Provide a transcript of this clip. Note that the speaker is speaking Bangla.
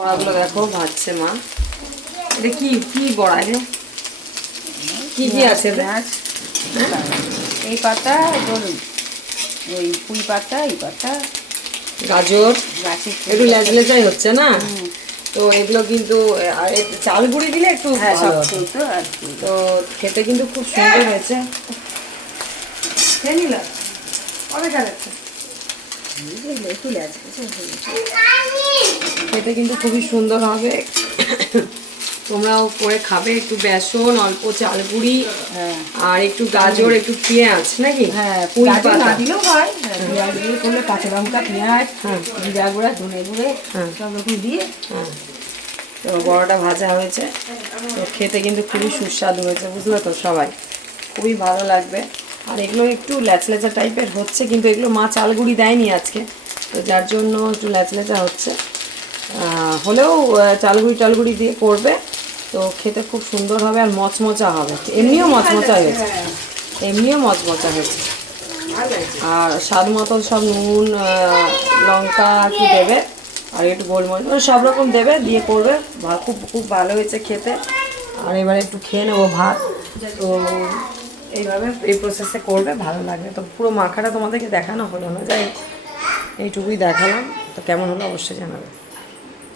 বড়াগুলো দেখো ভাজছে মা। এটা কি কি বড়া রে? কি কি আছে? এই পাতা, ওই পুঁই পাতা, এই পাতা, গাজর, একটু লেজলেজাই হচ্ছে না? তো এগুলো কিন্তু আর চাল গুঁড়ি দিলে একটু তো খেতে কিন্তু খুব সুন্দর হয়েছে। খেয়ে নিলাম খেতে কিন্তু খুবই সুন্দর হবে। তোমরাও করে খাবে। একটু বেসন, অল্প চাল গুঁড়ি, আর একটু গাজর, একটু পেঁয়াজ নাকি? হ্যাঁ, গাজর না দিলেও হয়। পেঁয়াজ দিয়ে করলে কাঁচা লঙ্কা, পেঁয়াজ, জিরা গুঁড়া, ধনে গুঁড়ো সব রকম দিয়ে। তো বড়াটা ভাজা হয়েছে, তো খেতে কিন্তু খুবই সুস্বাদু হয়েছে, বুঝলো তো সবাই? খুবই ভালো লাগবে। আর এগুলো একটু ল্যাচলেচা টাইপের হচ্ছে, কিন্তু এগুলো মা চালগুড়ি দেয়নি আজকে, তো যার জন্য একটু ল্যাচলেচা হচ্ছে। হলেও চালগুড়ি দিয়ে করবে তো খেতে খুব সুন্দর হবে আর মচমচা হবে। এমনিও মচমচা হয়েছে, আর স্বাদ মতো সব নুন, লঙ্কা কি দেবে, আর একটু গোলমরিচ, সব রকম দেবে, দিয়ে করবে। খুব খুব ভালো হয়েছে খেতে। আর এবারে একটু খেয়ে নেবো ভাত। তো এইভাবে এই প্রসেসে করবে, ভালো লাগবে। তো পুরো মাখাটা তোমাদেরকে দেখানো হলো না, যাই এইটুকুই দেখালাম। তো কেমন হলো অবশ্যই জানাবে।